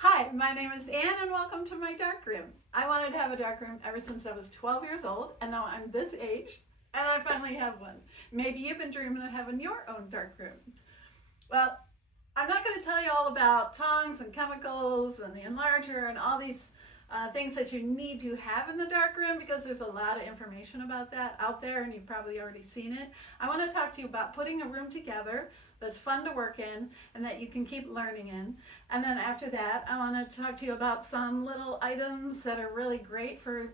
Hi, my name is Anne and welcome to my darkroom. I wanted to have a darkroom ever since I was 12 years old, and now I'm this age and I finally have one. Maybe you've been dreaming of having your own darkroom. Well, I'm not going to tell you all about tongs and chemicals and the enlarger and all these things that you need to have in the darkroom because there's a lot of information about that out there and you've probably already seen it. I want to talk to you about putting a room together that's fun to work in and that you can keep learning in. And then after that, I want to talk to you about some little items that are really great for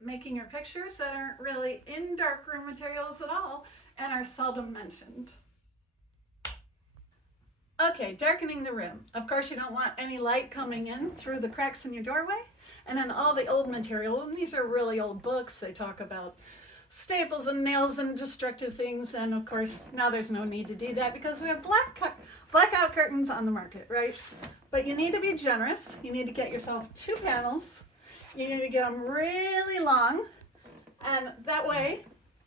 making your pictures that aren't really in darkroom materials at all and are seldom mentioned. Okay, darkening the room. Of course, you don't want any light coming in through the cracks in your doorway. And then all the old material, and these are really old books, they talk about staples and nails and destructive things. And of course, now there's no need to do that because we have blackout curtains on the market, right? But you need to be generous. You need to get yourself 2 panels. You need to get them really long. And that way,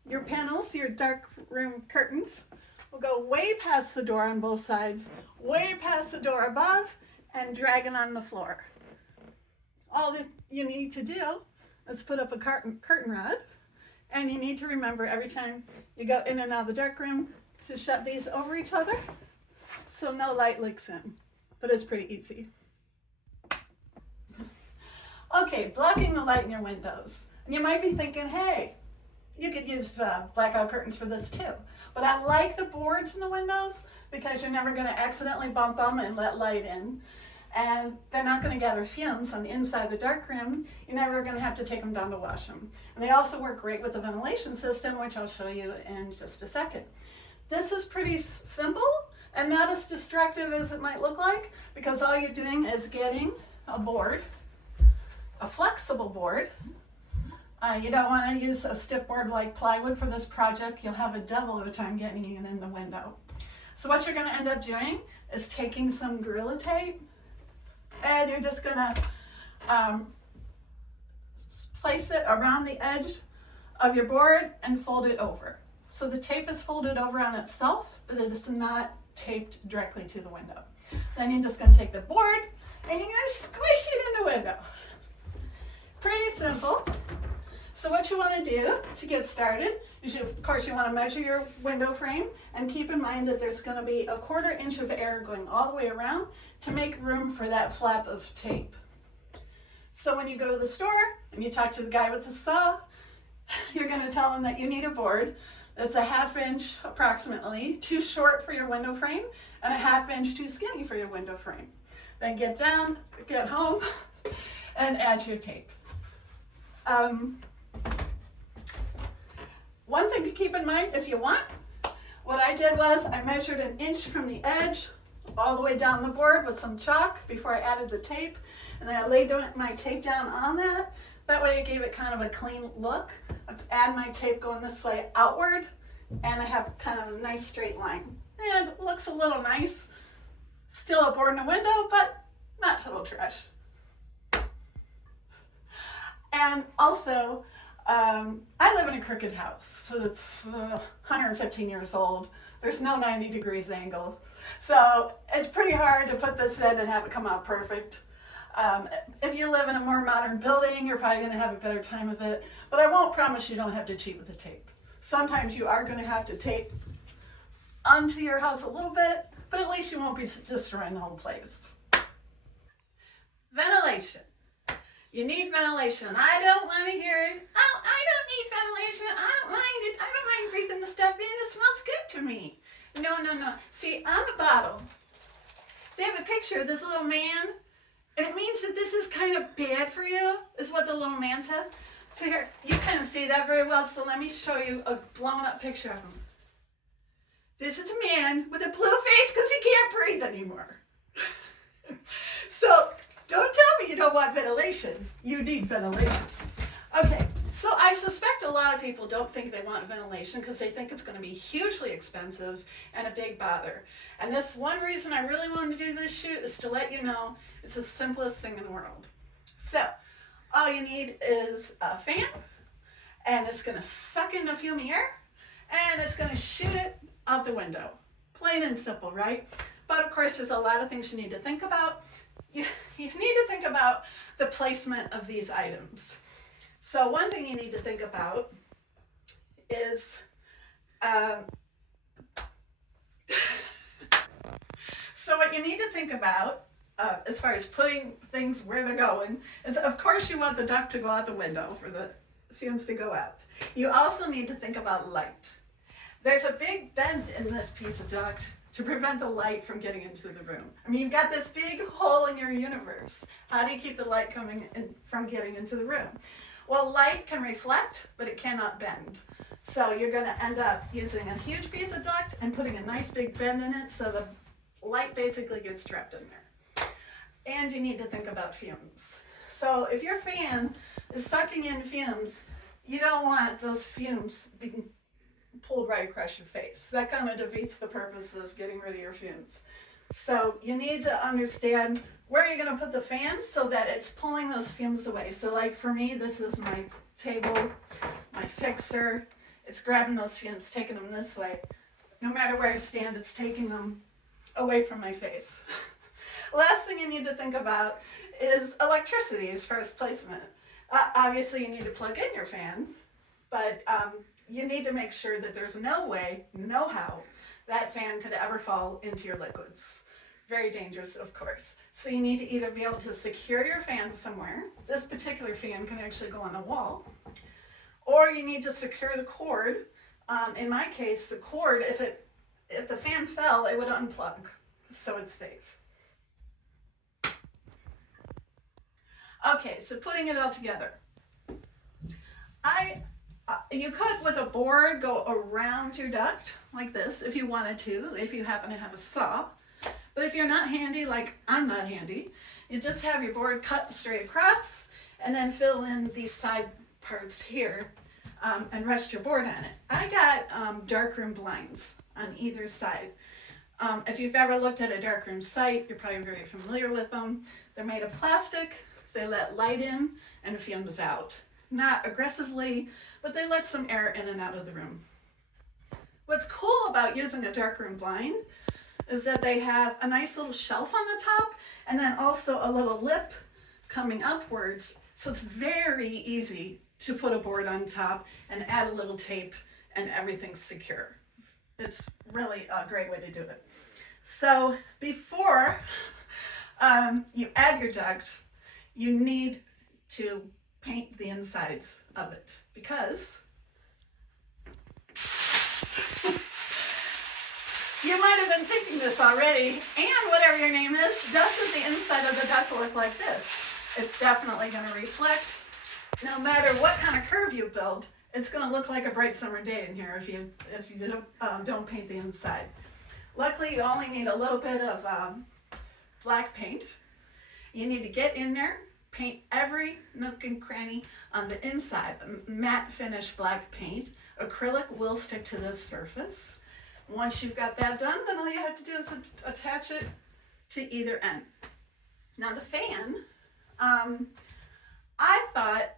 your panels, your dark room curtains, will go way past the door on both sides, way past the door above, and dragging on the floor. All that you need to do is put up a curtain rod, and you need to remember every time you go in and out of the darkroom to shut these over each other so no light leaks in. But it's pretty easy. Okay, blocking the light in your windows. And you might be thinking, hey, you could use blackout curtains for this too. But I like the boards in the windows because you're never going to accidentally bump them and let light in. And they're not going to gather fumes on the inside of the darkroom. You're never going to have to take them down to wash them. And they also work great with the ventilation system, which I'll show you in just a second. This is pretty simple and not as destructive as it might look like because all you're doing is getting a board, a flexible board. You don't want to use a stiff board like plywood for this project. You'll have a devil of a time getting it in the window. So what you're going to end up doing is taking some Gorilla Tape and you're just going to place it around the edge of your board and fold it over. So the tape is folded over on itself, but it is not taped directly to the window. Then you're just going to take the board and you're going to squish it in the window. Pretty simple. So what you want to do to get started is, of course, you want to measure your window frame and keep in mind that there's going to be a 1/4 inch of air going all the way around to make room for that flap of tape. So when you go to the store and you talk to the guy with the saw, you're going to tell him that you need a board that's a 1/2 inch approximately too short for your window frame and a 1/2 inch too skinny for your window frame. Then get down, get home, and add your tape. One thing to keep in mind if you want, what I did was I measured 1 inch from the edge all the way down the board with some chalk before I added the tape, and then I laid my tape down on that. That way it gave it kind of a clean look. I add my tape going this way outward, and I have kind of a nice straight line. And it looks a little nice. Still a board in the window, but not total trash. And also, I live in a crooked house, so it's 115 years old. There's no 90 degrees angles. So it's pretty hard to put this in and have it come out perfect. If you live in a more modern building, you're probably going to have a better time of it. But I won't promise you don't have to cheat with the tape. Sometimes you are going to have to tape onto your house a little bit, but at least you won't be destroying the whole place. Ventilation. You need ventilation. I don't want to hear it. Oh, I don't need ventilation. I don't mind it. I don't mind breathing the stuff in. It smells good to me. No, no, no. See, on the bottle, they have a picture of this little man, and it means that this is kind of bad for you, is what the little man says. So here, you can't see that very well, so let me show you a blown up picture of him. This is a man with a blue face because he can't breathe anymore. So, don't tell me you don't want ventilation. You need ventilation. Okay, so I suspect a lot of people don't think they want ventilation because they think it's going to be hugely expensive and a big bother. And this one reason I really wanted to do this shoot is to let you know it's the simplest thing in the world. So, all you need is a fan, and it's going to suck in the fumy air, and it's going to shoot it out the window. Plain and simple, right? But of course, there's a lot of things you need to think about. you need to think about the placement of these items. So one thing you need to think about is, so what you need to think about as far as putting things where they're going is, of course, you want the duct to go out the window for the fumes to go out. You also need to think about light. There's a big bend in this piece of duct to prevent the light from getting into the room. I mean, you've got this big hole in your universe. How do you keep the light coming in from getting into the room? Well, light can reflect, but it cannot bend. So you're going to end up using a huge piece of duct and putting a nice big bend in it so the light basically gets trapped in there. And you need to think about fumes. So if your fan is sucking in fumes, you don't want those fumes being pulled right across your face. That kind of defeats the purpose of getting rid of your fumes. So you need to understand where you're going to put the fan so that it's pulling those fumes away. So like for me, this is my table, my fixer. It's grabbing those fumes, taking them this way. No matter where I stand, it's taking them away from my face. Last thing you need to think about is electricity as far as placement. Obviously, you need to plug in your fan, but you need to make sure that there's no way, no how, that fan could ever fall into your liquids. Very dangerous, of course. So you need to either be able to secure your fan somewhere. This particular fan can actually go on a wall. Or you need to secure the cord. In my case, the cord, if the fan fell, it would unplug, so it's safe. Okay, so putting it all together. You could, with a board, go around your duct like this if you wanted to, if you happen to have a saw. But if you're not handy, like I'm not handy, you just have your board cut straight across and then fill in these side parts here and rest your board on it. I got darkroom blinds on either side. If you've ever looked at a darkroom site, you're probably very familiar with them. They're made of plastic. They let light in and fumes out. Not aggressively, but they let some air in and out of the room. What's cool about using a darkroom blind is that they have a nice little shelf on the top and then also a little lip coming upwards. So it's very easy to put a board on top and add a little tape and everything's secure. It's really a great way to do it. So before you add your duct, you need to paint the insides of it because you might have been thinking this already, and whatever your name is, doesn't the inside of the duct look like this? It's definitely going to reflect. No matter what kind of curve you build, it's going to look like a bright summer day in here if you don't paint the inside. Luckily, you only need a little bit of black paint. You need to get in there, paint every nook and cranny on the inside, matte finish black paint. Acrylic will stick to this surface. Once you've got that done, then all you have to do is attach it to either end. Now the fan, I thought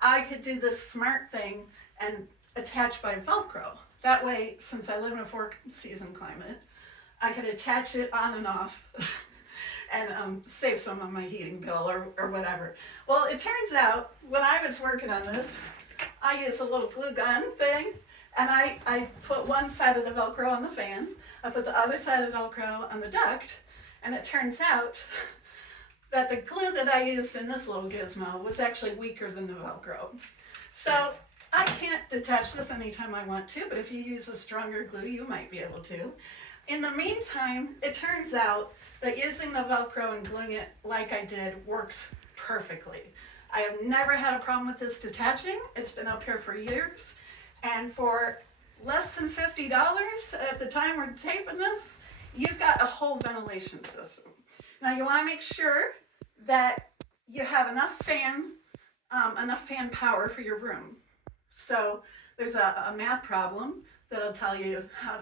I could do this smart thing and attach by Velcro. That way, since I live in a 4-season climate, I could attach it on and off and save some on my heating bill or whatever. Well, it turns out when I was working on this, I used a little glue gun thing, and I put one side of the Velcro on the fan, I put the other side of the Velcro on the duct, and it turns out that the glue that I used in this little gizmo was actually weaker than the Velcro. So I can't detach this anytime I want to, but if you use a stronger glue, you might be able to. In the meantime, it turns out that using the Velcro and gluing it like I did works perfectly. I have never had a problem with this detaching. It's been up here for years. And for less than $50 at the time we're taping this, you've got a whole ventilation system. Now you want to make sure that you have enough fan power for your room. So there's a math problem that'll tell you how,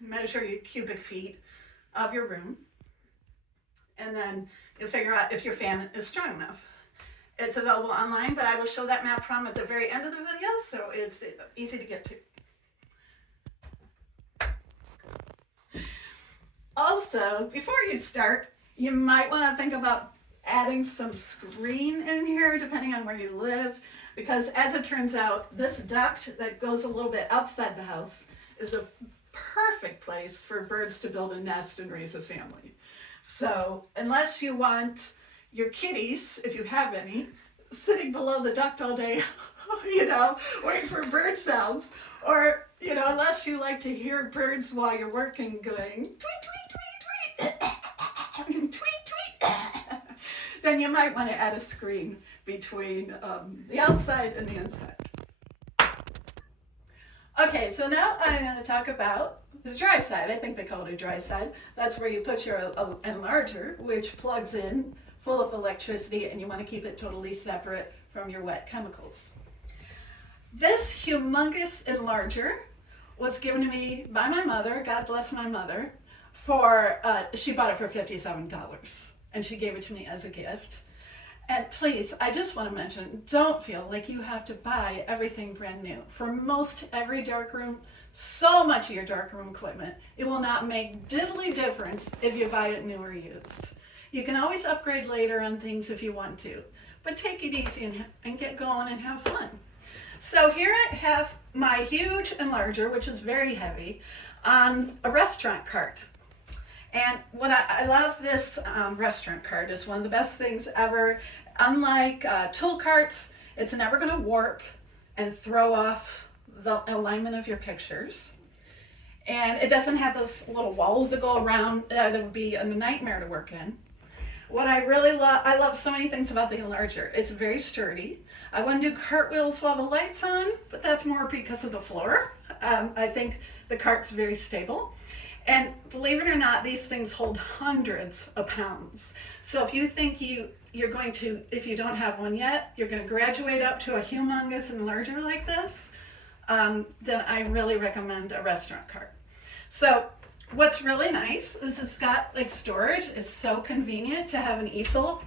measure your cubic feet of your room. And then you'll figure out if your fan is strong enough. It's available online, but I will show that math problem at the very end of the video, so it's easy to get to. Also, before you start, You might want to think about adding some screen in here depending on where you live, because as it turns out, this duct that goes a little bit outside the house is a perfect place for birds to build a nest and raise a family. So unless you want your kitties, if you have any, sitting below the duct all day, waiting for bird sounds, or, unless you like to hear birds while you're working going tweet, tweet, tweet, tweet, tweet, tweet, then you might want to add a screen between the outside and the inside. Okay, so now I'm going to talk about the dry side. I think they call it a dry side. That's where you put your enlarger, which plugs in full of electricity, and you want to keep it totally separate from your wet chemicals. This humongous enlarger was given to me by my mother, God bless my mother, she bought it for $57, and she gave it to me as a gift. And please, I just want to mention, don't feel like you have to buy everything brand new. For most every darkroom, so much of your darkroom equipment, it will not make diddly difference if you buy it new or used. You can always upgrade later on things if you want to, but take it easy and get going and have fun. So here I have my huge enlarger, which is very heavy, on a restaurant cart. And what I love this restaurant cart is one of the best things ever. Unlike tool carts, it's never going to warp and throw off the alignment of your pictures. And it doesn't have those little walls that go around that would be a nightmare to work in. What I really love, I love so many things about the enlarger. It's very sturdy. I want to do cartwheels while the light's on, but that's more because of the floor. I think the cart's very stable. And believe it or not, these things hold hundreds of pounds. So if you think you're going to, if you don't have one yet, you're going to graduate up to a humongous enlarger like this, then I really recommend a restaurant cart. So what's really nice is it's got like storage. It's so convenient to have an easel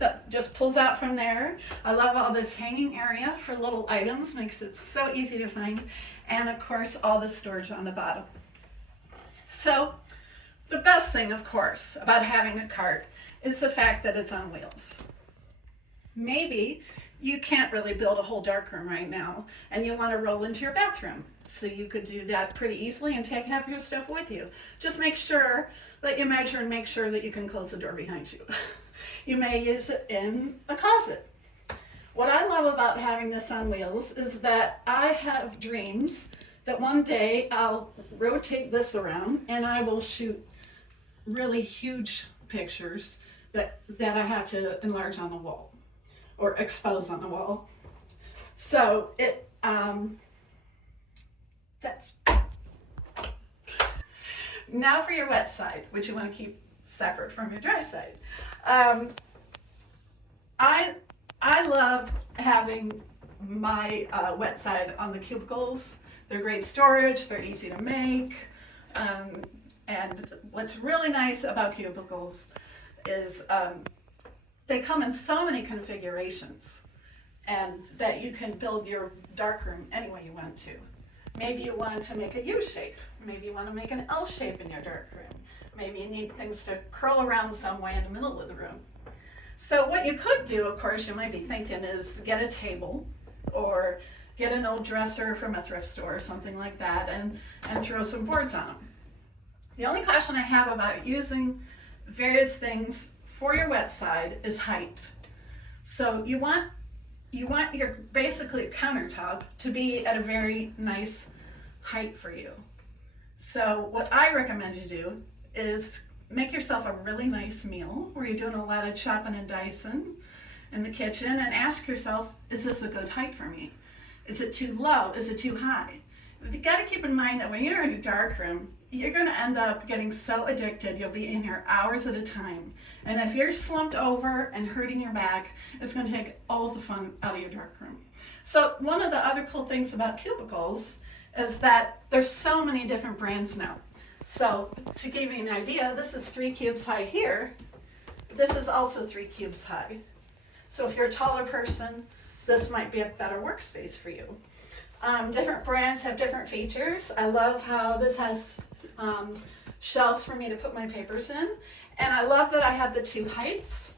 that just pulls out from there. I love all this hanging area for little items, makes it so easy to find. And of course, all the storage on the bottom. So the best thing, of course, about having a cart is the fact that it's on wheels. Maybe you can't really build a whole darkroom right now and you want to roll into your bathroom. So you could do that pretty easily and take half your stuff with you. Just make sure that you measure and make sure that you can close the door behind you. You may use it in a closet. What I love about having this on wheels is that I have dreams that one day I'll rotate this around and I will shoot really huge pictures that I have to enlarge on the wall or expose on the wall. So that's now for your wet side, which you want to keep separate from your dry side. I love having my wet side on the cubicles. They're great storage, they're easy to make, and what's really nice about cubicles is they come in so many configurations and that you can build your darkroom any way you want to. Maybe you want to make a U shape, maybe you want to make an L shape in your darkroom, maybe you need things to curl around some way in the middle of the room. So what you could do, of course, you might be thinking is get a table or get an old dresser from a thrift store or something like that and throw some boards on them. The only caution I have about using various things for your wet side is height. So you want your basically countertop to be at a very nice height for you. So what I recommend you do is make yourself a really nice meal where you're doing a lot of chopping and dicing in the kitchen and ask yourself, is this a good height for me? Is it too low? Is it too high? You got to keep in mind that when you're in a darkroom, you're going to end up getting so addicted, you'll be in here hours at a time. And if you're slumped over and hurting your back, it's going to take all the fun out of your darkroom. So one of the other cool things about cubicles is that there's so many different brands now. So to give you an idea, this is 3 cubes high here. This is also 3 cubes high. So if you're a taller person, this might be a better workspace for you. Different brands have different features. I love how this has shelves for me to put my papers in, And I love that I have the two heights,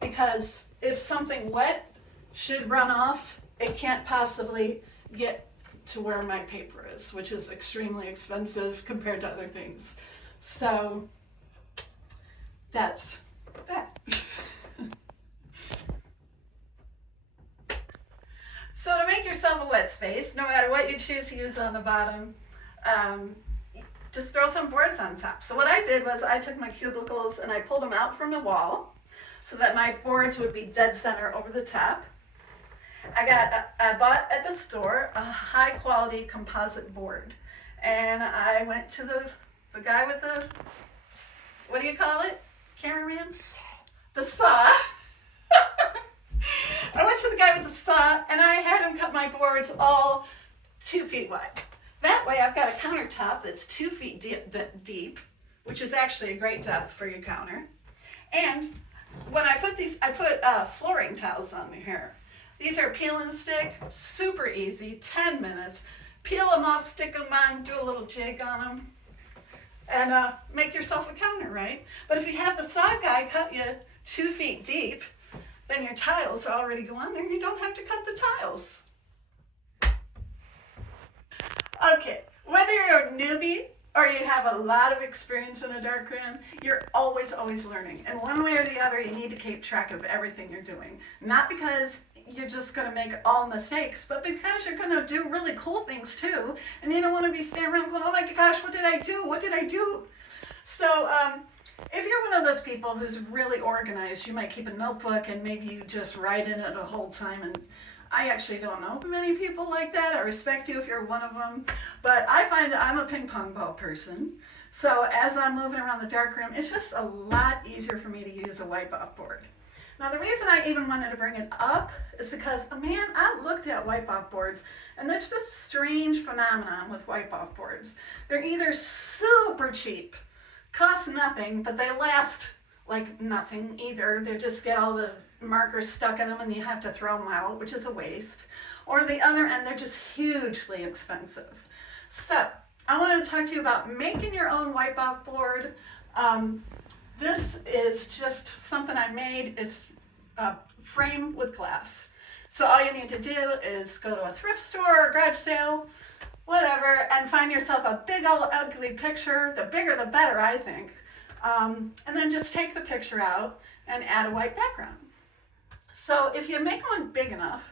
because if something wet should run off, it can't possibly get to where my paper is, which is extremely expensive compared to other things. So that's that. So to make yourself a wet space, no matter what you choose to use on the bottom, just throw some boards on top. So what I did was I took my cubicles and I pulled them out from the wall so that my boards would be dead center over the top. I bought at the store a high quality composite board, and I went to the guy with the, what do you call it, cameraman? The saw. I went to the guy with the saw and I had him cut my boards all 2 feet wide. That way I've got a countertop that's 2 feet deep, which is actually a great depth for your counter. And when I put these, I put flooring tiles on here. These are peel and stick, super easy, 10 minutes. Peel them off, stick them on, do a little jig on them, and make yourself a counter, right? But if you have the saw guy cut you 2 feet deep, then your tiles already go on there and you don't have to cut the tiles. Okay, whether you're a newbie or you have a lot of experience in a darkroom, you're always learning. And one way or the other, you need to keep track of everything you're doing. Not because you're just going to make all mistakes, but because you're going to do really cool things too. And you don't want to be standing around going, oh my gosh, what did I do? What did I do? So if you're one of those people who's really organized, you might keep a notebook and maybe you just write in it the whole time. And I actually don't know many people like that. I respect you if you're one of them. But I find that I'm a ping pong ball person. So as I'm moving around the darkroom, it's just a lot easier for me to use a wipe-off board. Now the reason I even wanted to bring it up is because, man, I looked at wipe-off boards and there's this strange phenomenon with wipe-off boards. They're either super cheap, cost nothing, but they last like nothing either. They just get all the markers stuck in them and you have to throw them out, which is a waste. Or the other end, they're just hugely expensive. So I want to talk to you about making your own wipe-off board. This is just something I made. It's a frame with glass. So all you need to do is go to a thrift store or garage sale, whatever, and find yourself a big old ugly picture. The bigger the better, I think. And then just take the picture out and add a white background. So if you make one big enough,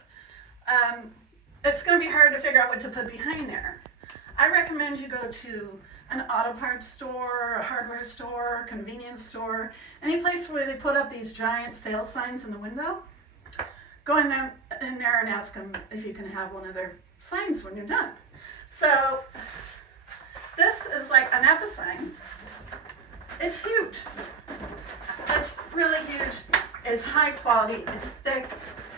it's going to be hard to figure out what to put behind there. I recommend you go to an auto parts store, a hardware store, convenience store, any place where they put up these giant sales signs in the window. Go in there and ask them if you can have one of their signs when you're done. So this is like an Epa sign. It's huge. It's really huge. It's high quality. It's thick.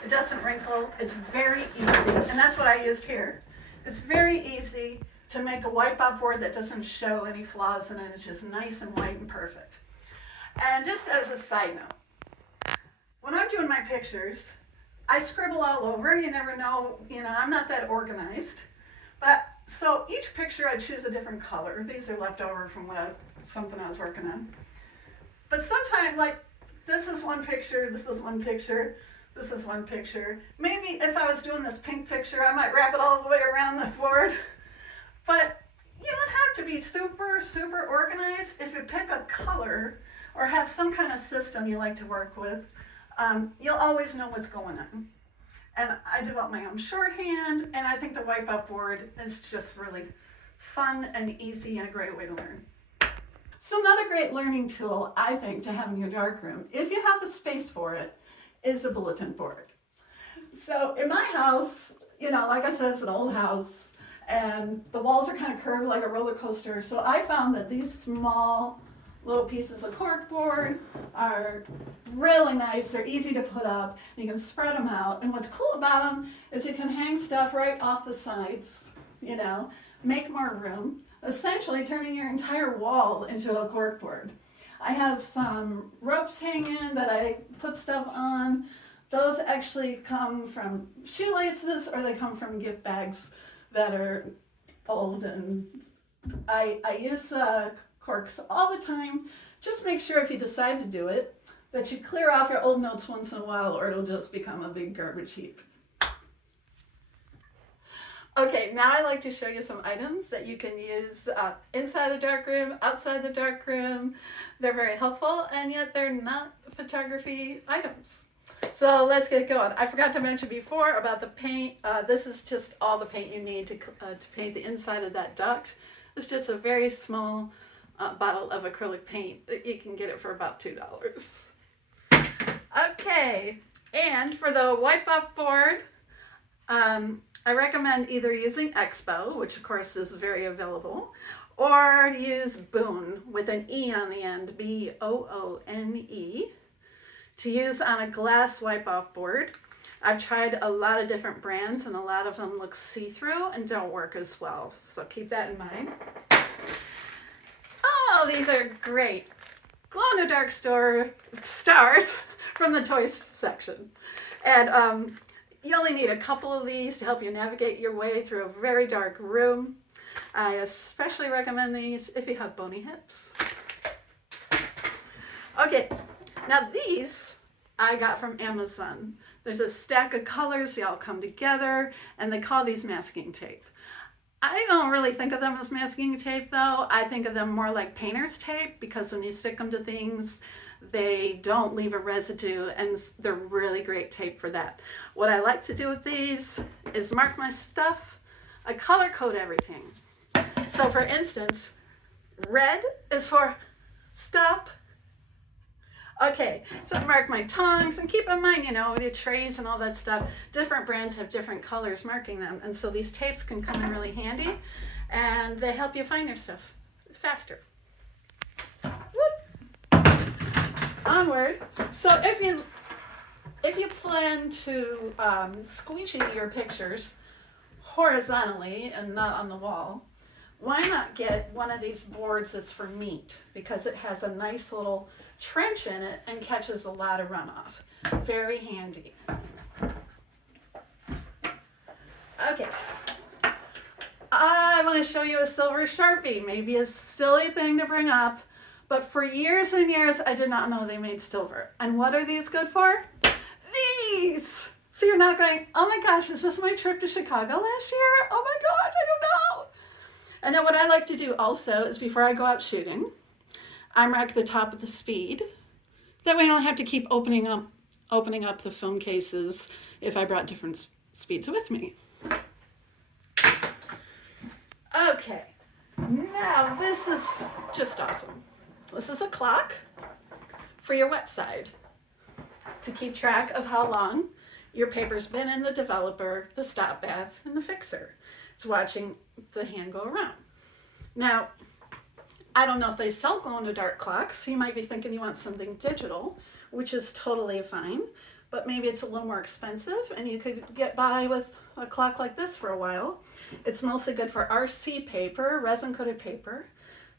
It doesn't wrinkle. It's very easy. And that's what I used here. It's very easy to make a wipe-off board that doesn't show any flaws in it. It's just nice and white and perfect. And just as a side note, when I'm doing my pictures, I scribble all over. You never know, I'm not that organized. But so each picture I choose a different color. These are left over from something I was working on. But sometimes, like, this is one picture, this is one picture, this is one picture. Maybe if I was doing this pink picture, I might wrap it all the way around the board. But you don't have to be super organized. If you pick a color or have some kind of system you like to work with, you'll always know what's going on. And I developed my own shorthand, and I think the wipe-off board is just really fun and easy and a great way to learn. So another great learning tool, I think, to have in your darkroom, if you have the space for it, is a bulletin board. So in my house, like I said, it's an old house, and the walls are kind of curved like a roller coaster. So I found that these small little pieces of corkboard are really nice. They're easy to put up. You can spread them out. And what's cool about them is you can hang stuff right off the sides, make more room, essentially turning your entire wall into a corkboard. I have some ropes hanging that I put stuff on. Those actually come from shoelaces or they come from gift bags that are old, and I use corks all the time Just make sure if you decide to do it, that you clear off your old notes once in a while or it'll just become a big garbage heap. Okay, now I like to show you some items that you can use inside the darkroom, outside the darkroom. They're very helpful, and yet they're not photography items. So let's get going. I forgot to mention before about the paint. This is just all the paint you need to paint the inside of that duct. It's just a very small bottle of acrylic paint. You can get it for about $2. Okay, and for the wipe off board, I recommend either using Expo, which of course is very available, or use Boone with an E on the end, Boone, to use on a glass wipe-off board. I've tried a lot of different brands and a lot of them look see-through and don't work as well, so keep that in mind. Oh, these are great. Glow-in-the-dark stars from the toys section. And you only need a couple of these to help you navigate your way through a very dark room. I especially recommend these if you have bony hips. Okay, now these I got from Amazon. There's a stack of colors, they all come together, and they call these masking tape. I don't really think of them as masking tape though. I think of them more like painter's tape because when you stick them to things, they don't leave a residue, and they're really great tape for that. What I like to do with these is mark my stuff. I color code everything. So for instance, red is for stop. Okay, so I mark my tongs, and keep in mind, you know, the trays and all that stuff, different brands have different colors marking them, and so these tapes can come in really handy, and they help you find your stuff faster. Onward. So if you plan to squeegee your pictures horizontally and not on the wall, why not get one of these boards that's for meat, because it has a nice little trench in it and catches a lot of runoff. Very handy. Okay. I want to show you a silver Sharpie, maybe a silly thing to bring up. But for years and years, I did not know they made silver. And what are these good for? These! So you're not going, oh my gosh, is this my trip to Chicago last year? Oh my gosh, I don't know. And then what I like to do also is before I go out shooting, I mark the top of the speed. That way I don't have to keep opening up the film cases if I brought different speeds with me. Okay, now this is just awesome. This is a clock for your wet side to keep track of how long your paper's been in the developer, the stop bath, and the fixer. It's watching the hand go around. Now, I don't know if they sell glow-in-the-dark clocks, so you might be thinking you want something digital, which is totally fine, but maybe it's a little more expensive and you could get by with a clock like this for a while. It's mostly good for RC paper, resin-coated paper,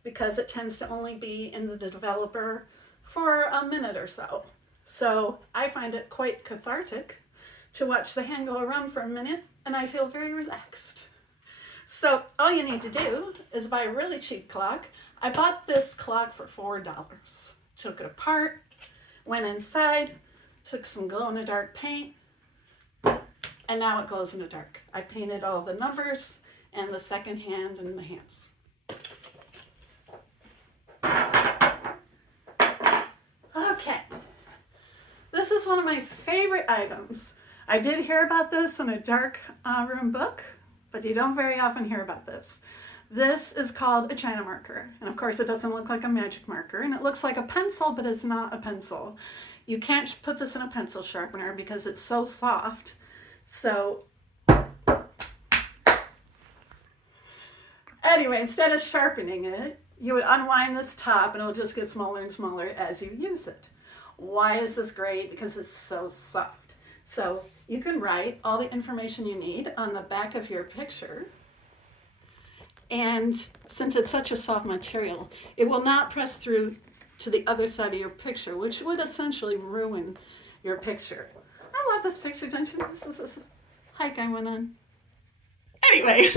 because it tends to only be in the developer for a minute or so. So I find it quite cathartic to watch the hand go around for a minute, and I feel very relaxed. So all you need to do is buy a really cheap clock. I bought this clock for $4. Took it apart, went inside, took some glow-in-the-dark paint, and now it glows in the dark. I painted all the numbers and the second hand and the hands. Okay, this is one of my favorite items. I did hear about this in a dark room book, but you don't very often hear about this. This is called a China marker, and of course it doesn't look like a magic marker, and it looks like a pencil, but it's not a pencil. You can't put this in a pencil sharpener because it's so soft. So anyway, instead of sharpening it, you would unwind this top and it'll just get smaller and smaller as you use it. Why is this great? Because it's so soft. So you can write all the information you need on the back of your picture. And since it's such a soft material, it will not press through to the other side of your picture, which would essentially ruin your picture. I love this picture, don't you? This is a hike I went on. Anyway.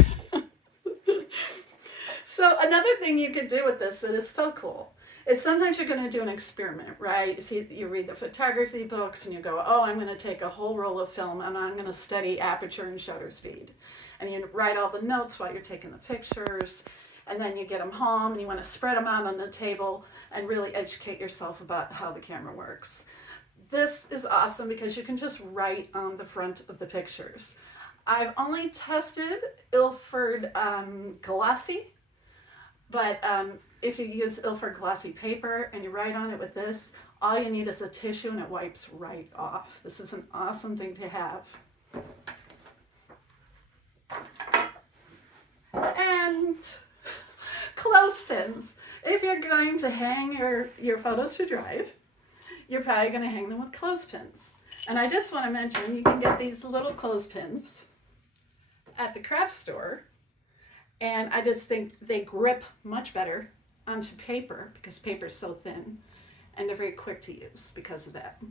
So another thing you could do with this that is so cool is sometimes you're going to do an experiment, right? You see, you read the photography books and you go, oh, I'm going to take a whole roll of film and I'm going to study aperture and shutter speed. And you write all the notes while you're taking the pictures. And then you get them home and you want to spread them out on the table and really educate yourself about how the camera works. This is awesome because you can just write on the front of the pictures. I've only tested Ilford Glossy, but if you use Ilford Glossy paper and you write on it with this, all you need is a tissue and it wipes right off. This is an awesome thing to have. And clothespins. If you're going to hang your photos to drive, you're probably going to hang them with clothespins. And I just want to mention, you can get these little clothespins at the craft store. And I just think they grip much better onto paper because paper is so thin. And they're very quick to use because of that.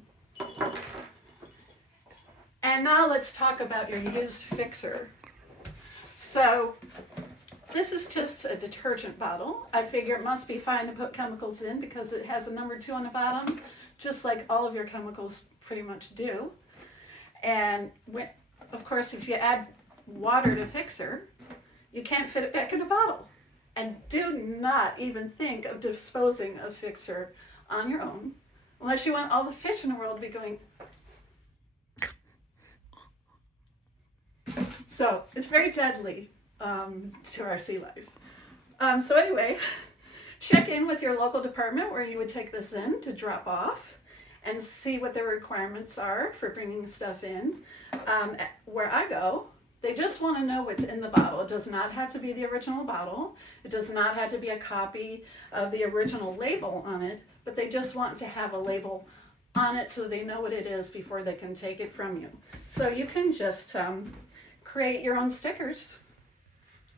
And now let's talk about your used fixer. So this is just a detergent bottle. I figure it must be fine to put chemicals in because it has a number 2 on the bottom, just like all of your chemicals pretty much do. And of course, if you add water to fixer, you can't fit it back in a bottle. And do not even think of disposing of fixer on your own, unless you want all the fish in the world to be going. So it's very deadly to our sea life. So anyway, check in with your local department where you would take this in to drop off and see what the requirements are for bringing stuff in. Where I go, they just want to know what's in the bottle. It does not have to be the original bottle. It does not have to be a copy of the original label on it, but they just want to have a label on it so they know what it is before they can take it from you. So you can just create your own stickers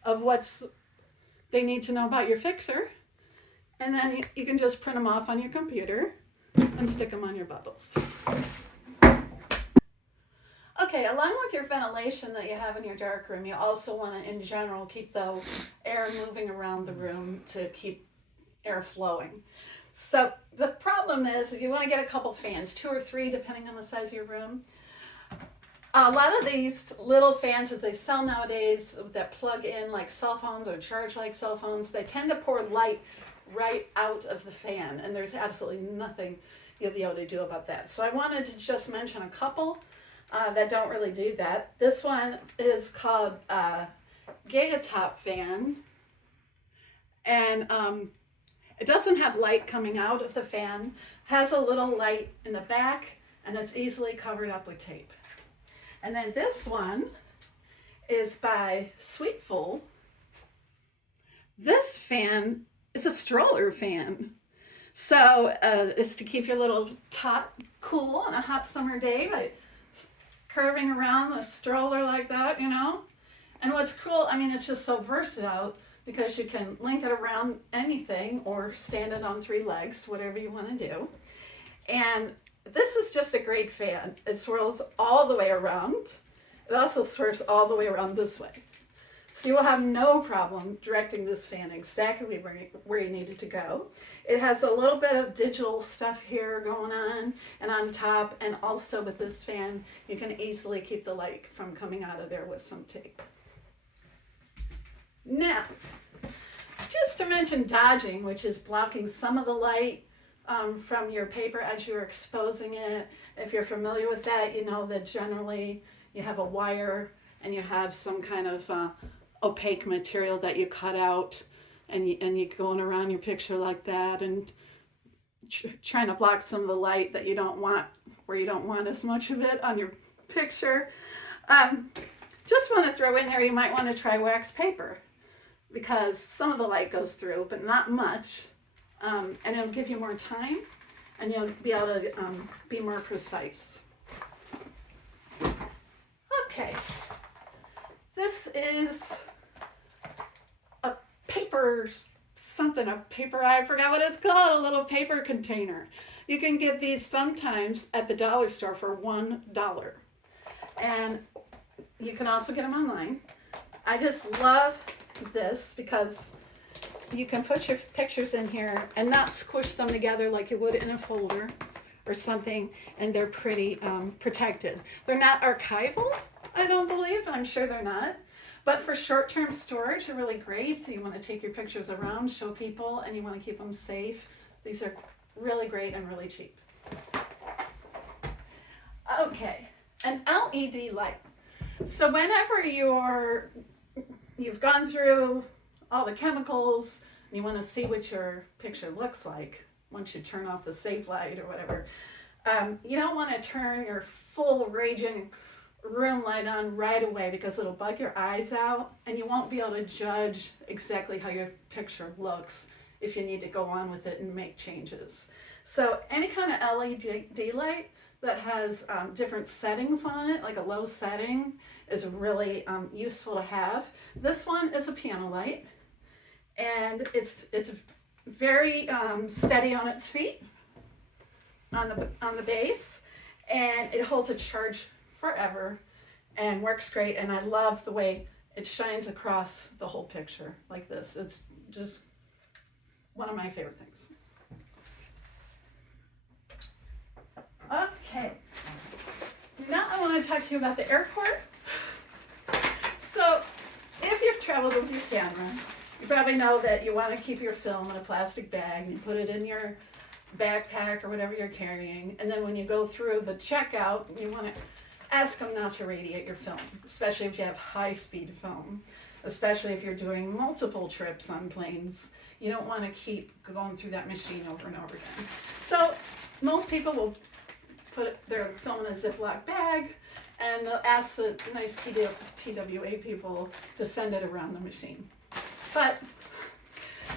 of what's they need to know about your fixer, and then you can just print them off on your computer and stick them on your bottles. Okay, along with your ventilation that you have in your darkroom, you also want to, in general, keep the air moving around the room to keep air flowing. So the problem is, if you want to get a couple fans, 2 or 3, depending on the size of your room. A lot of these little fans that they sell nowadays that plug in like cell phones or charge like cell phones, they tend to pour light right out of the fan, and there's absolutely nothing you'll be able to do about that. So I wanted to just mention a couple that don't really do that. This one is called Gigatop fan, and it doesn't have light coming out of the fan, has a little light in the back, and it's easily covered up with tape. And then this one is by Sweetful. This fan is a stroller fan. So it's to keep your little tot cool on a hot summer day by curving around the stroller like that, you know. And what's cool, I mean, it's just so versatile because you can link it around anything or stand it on 3 legs, whatever you want to do. And this is just a great fan. It swirls all the way around. It also swirls all the way around this way. So you will have no problem directing this fan exactly where you need it to go. It has a little bit of digital stuff here going on and on top, and also with this fan, you can easily keep the light from coming out of there with some tape. Now, just to mention dodging, which is blocking some of the light from your paper as you're exposing it. If you're familiar with that, you know that generally you have a wire and you have some kind of opaque material that you cut out, and you're going around your picture like that and trying to block some of the light that you don't want, where you don't want as much of it on your picture. Just want to throw in there, you might want to try wax paper because some of the light goes through, but not much. And it'll give you more time, and you'll be able to be more precise. Okay, this is a paper something, I forgot what it's called, a little paper container. You can get these sometimes at the dollar store for $1. And you can also get them online. I just love this because you can put your pictures in here and not squish them together like you would in a folder or something, and they're pretty protected. They're not archival, I don't believe. I'm sure they're not. But for short-term storage, they're really great. So you want to take your pictures around, show people, and you want to keep them safe. These are really great and really cheap. Okay, an LED light. So whenever you've gone through all the chemicals, and you want to see what your picture looks like once you turn off the safe light or whatever, you don't want to turn your full raging room light on right away because it'll bug your eyes out and you won't be able to judge exactly how your picture looks if you need to go on with it and make changes. So any kind of LED light that has different settings on it, like a low setting, is really useful to have. This one is a piano light, and it's very steady on its feet, on the base, and it holds a charge forever and works great. And I love the way it shines across the whole picture like this. It's just one of my favorite things. Okay, now I want to talk to you about the airport. So if you've traveled with your camera, you probably know that you want to keep your film in a plastic bag. You put it in your backpack or whatever you're carrying, and then when you go through the checkout, you want to ask them not to radiate your film, especially if you have high-speed film, especially if you're doing multiple trips on planes. You don't want to keep going through that machine over and over again. So most people will put their film in a Ziploc bag, and they'll ask the nice TWA people to send it around the machine. But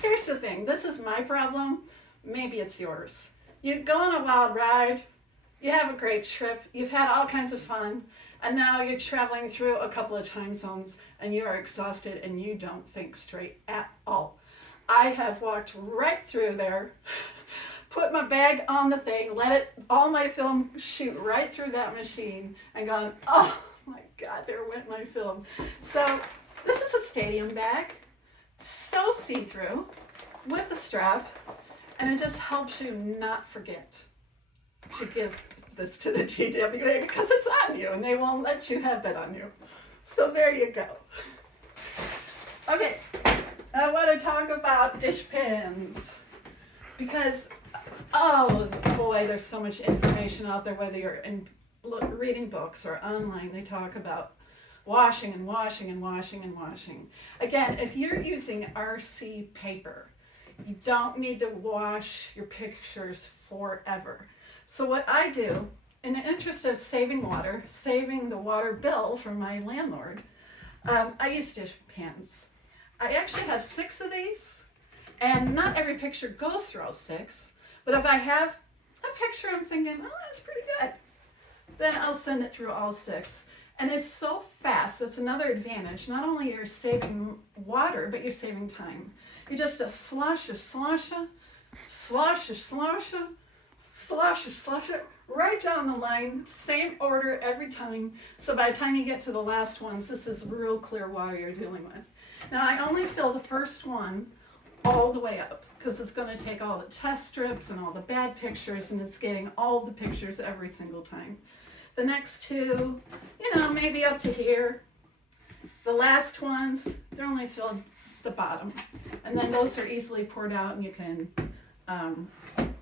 here's the thing, this is my problem, maybe it's yours. You go on a wild ride, you have a great trip, you've had all kinds of fun, and now you're traveling through a couple of time zones and you are exhausted and you don't think straight at all. I have walked right through there, put my bag on the thing, let all my film shoot right through that machine, and gone, oh my God, there went my film. So this is a stadium bag, so see-through, with a strap, and it just helps you not forget to give this to the TWA because it's on you, and they won't let you have that on you. So there you go. Okay, I want to talk about dish pans because, oh boy, there's so much information out there, whether you're reading books or online. They talk about washing and washing and washing and washing. Again, if you're using RC paper, you don't need to wash your pictures forever. So what I do, in the interest of saving water, saving the water bill from my landlord, I use dish pans. I actually have 6 of these, and not every picture goes through all 6, but if I have a picture I'm thinking, oh, that's pretty good, then I'll send it through all 6. And it's so fast. That's another advantage. Not only you're saving water, but you're saving time. You just slosh right down the line, same order every time. So by the time you get to the last ones, this is real clear water you're dealing with. Now I only fill the first one all the way up because it's going to take all the test strips and all the bad pictures, and it's getting all the pictures every single time. The next 2, maybe up to here. The last ones, they're only filled the bottom. And then those are easily poured out, and you can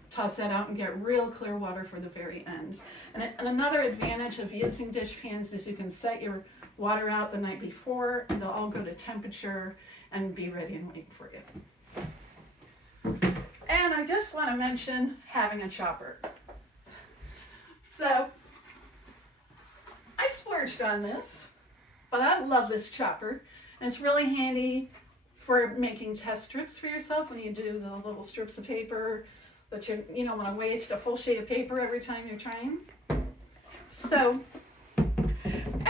toss that out and get real clear water for the very end. And another advantage of using dish pans is you can set your water out the night before, and they'll all go to temperature and be ready and wait for you. And I just want to mention having a chopper. So I splurged on this, but I love this chopper. And it's really handy for making test strips for yourself when you do the little strips of paper that you don't want to waste a full sheet of paper every time you're trying. So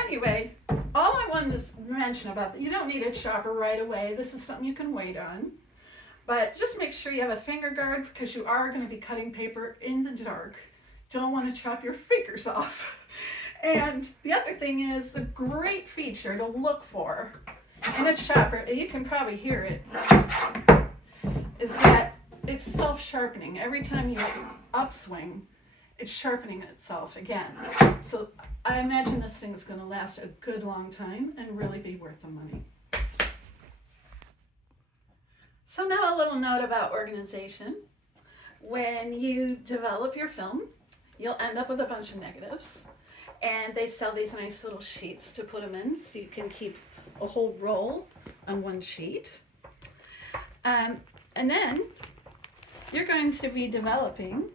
anyway, all I wanted to mention about that, you don't need a chopper right away. This is something you can wait on. But just make sure you have a finger guard because you are going to be cutting paper in the dark. Don't want to chop your fingers off. And the other thing is a great feature to look for in a chopper, you can probably hear it, is that it's self-sharpening. Every time you upswing, it's sharpening itself again. So I imagine this thing's going to last a good long time and really be worth the money. So now a little note about organization. When you develop your film, you'll end up with a bunch of negatives. And they sell these nice little sheets to put them in so you can keep a whole roll on one sheet. And then you're going to be developing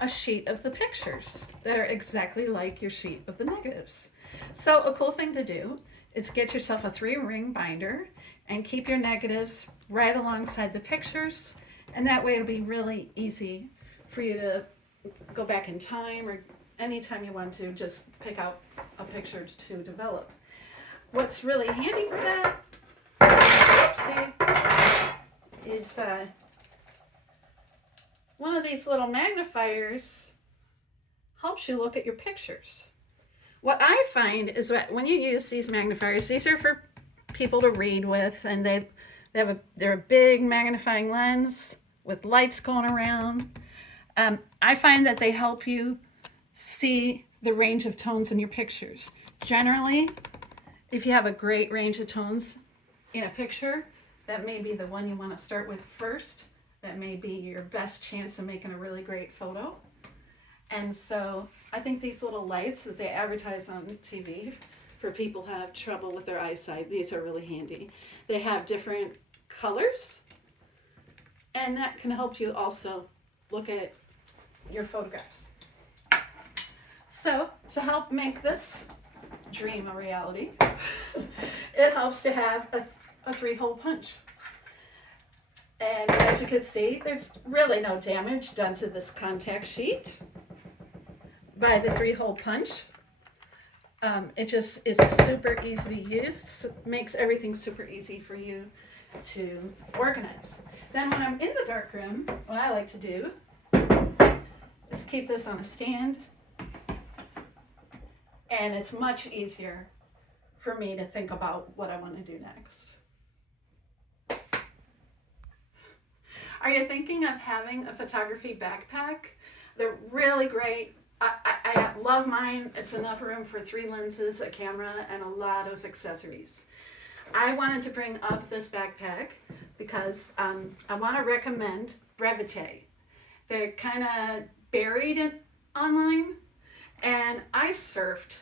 a sheet of the pictures that are exactly like your sheet of the negatives. So a cool thing to do is get yourself a 3-ring binder and keep your negatives right alongside the pictures, and that way it'll be really easy for you to go back in time or anytime you want to just pick out a picture to develop. What's really handy for that, is one of these little magnifiers helps you look at your pictures. What I find is that when you use these magnifiers, these are for people to read with, and they're a big magnifying lens with lights going around. I find that they help you see the range of tones in your pictures. Generally, if you have a great range of tones in a picture, that may be the one you want to start with first. That may be your best chance of making a really great photo. And so I think these little lights that they advertise on TV for people who have trouble with their eyesight, these are really handy. They have different colors, and that can help you also look at your photographs. So to help make this dream a reality, it helps to have a 3-hole punch. And as you can see, there's really no damage done to this contact sheet by the 3-hole punch. It just is super easy to use, makes everything super easy for you to organize. Then when I'm in the darkroom, what I like to do is keep this on a stand, and it's much easier for me to think about what I want to do next. Are you thinking of having a photography backpack? They're really great. I love mine. It's enough room for 3 lenses, a camera, and a lot of accessories. I wanted to bring up this backpack because I want to recommend Brevite. They're kind of buried online, and I surfed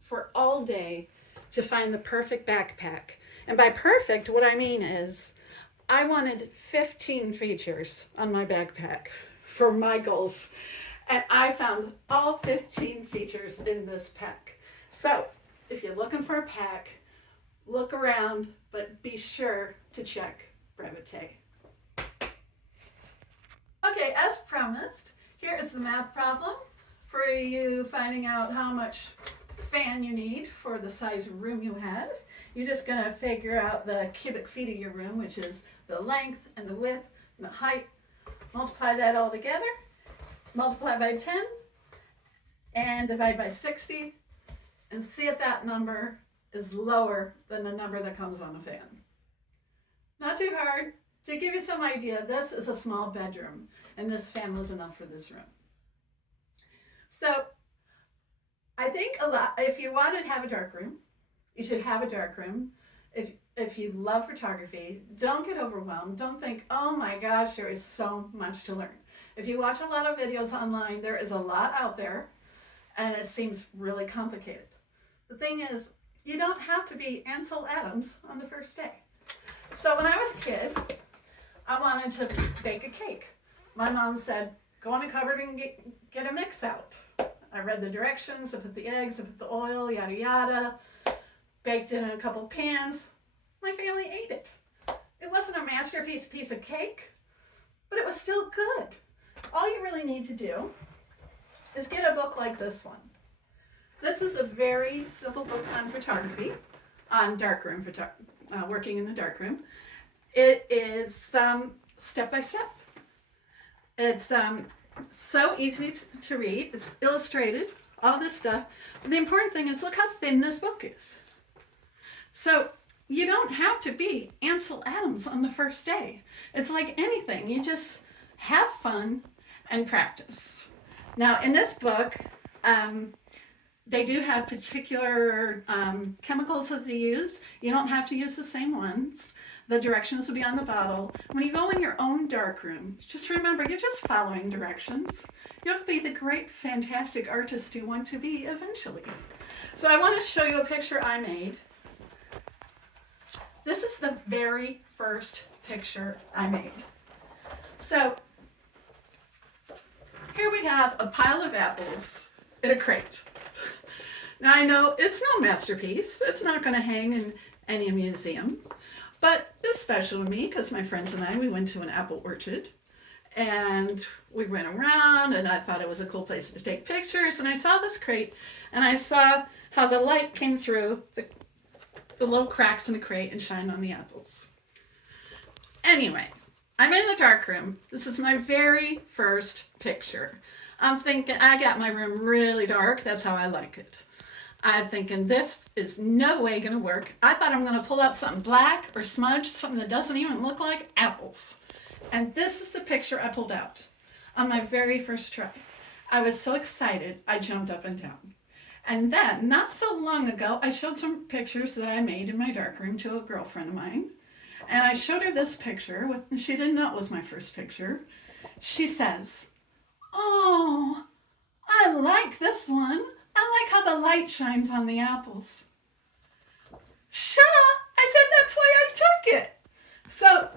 for all day to find the perfect backpack. And by perfect, what I mean is I wanted 15 features on my backpack for my goals. And I found all 15 features in this pack. So if you're looking for a pack, look around, but be sure to check Brevite. Okay, as promised, here is the math problem for you finding out how much fan you need for the size room you have. You're just going to figure out the cubic feet of your room, which is the length and the width and the height. Multiply that all together. Multiply by 10 and divide by 60 and see if that number is lower than the number that comes on the fan. Not too hard. To give you some idea, this is a small bedroom and this fan was enough for this room. So I think if you want to have a dark room, you should have a dark room. If you love photography, don't get overwhelmed. Don't think, oh my gosh, there is so much to learn. If you watch a lot of videos online, there is a lot out there, and it seems really complicated. The thing is, you don't have to be Ansel Adams on the first day. So when I was a kid, I wanted to bake a cake. My mom said, go in a cupboard and get a mix out. I read the directions, I put the eggs, I put the oil, yada yada, baked it in a couple pans. My family ate it. It wasn't a masterpiece piece of cake, but it was still good. All you really need to do is get a book like this one. This is a very simple book on photography, on darkroom, working in the darkroom. It is step by step. It's so easy to read. It's illustrated, all this stuff. But the important thing is look how thin this book is. So you don't have to be Ansel Adams on the first day. It's like anything. You just have fun and practice. Now, in this book, they do have particular chemicals that they use. You don't have to use the same ones. The directions will be on the bottle. When you go in your own darkroom, just remember, you're just following directions. You'll be the great, fantastic artist you want to be eventually. So I want to show you a picture I made. This is the very first picture I made. So here we have a pile of apples in a crate. Now I know it's no masterpiece. It's not going to hang in any museum. But it's special to me because my friends and I, we went to an apple orchard and we went around and I thought it was a cool place to take pictures. And I saw this crate and I saw how the light came through the little cracks in the crate and shined on the apples. Anyway, I'm in the darkroom. This is my very first picture. I'm thinking, I got my room really dark. That's how I like it. I'm thinking this is no way going to work. I thought I'm going to pull out something black or smudge, something that doesn't even look like apples. And this is the picture I pulled out on my very first try. I was so excited, I jumped up and down. And then, not so long ago, I showed some pictures that I made in my darkroom to a girlfriend of mine. And I showed her this picture, she didn't know it was my first picture. She says, "Oh, I like this one. I like how the light shines on the apples." Sure, I said that's why I took it. So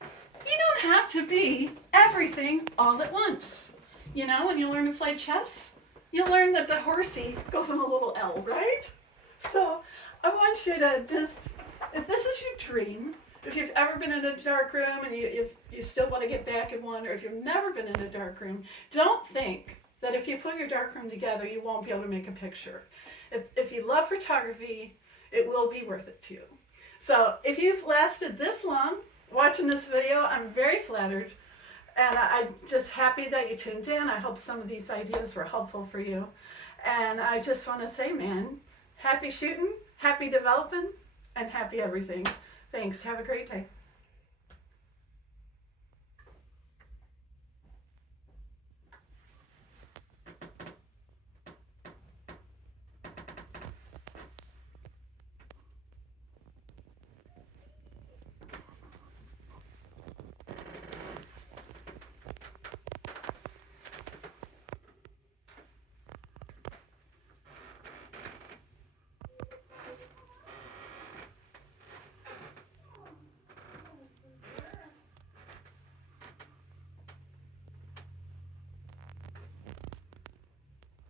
you don't have to be everything all at once. You know, when you learn to play chess, you learn that the horsey goes on a little L, right? So I want you to just, if this is your dream, if you've ever been in a dark room and you still want to get back in one, or if you've never been in a dark room, don't think that if you put your darkroom together, you won't be able to make a picture. If you love photography, it will be worth it to you. So if you've lasted this long watching this video, I'm very flattered. And I'm just happy that you tuned in. I hope some of these ideas were helpful for you. And I just want to say, man, happy shooting, happy developing, and happy everything. Thanks. Have a great day.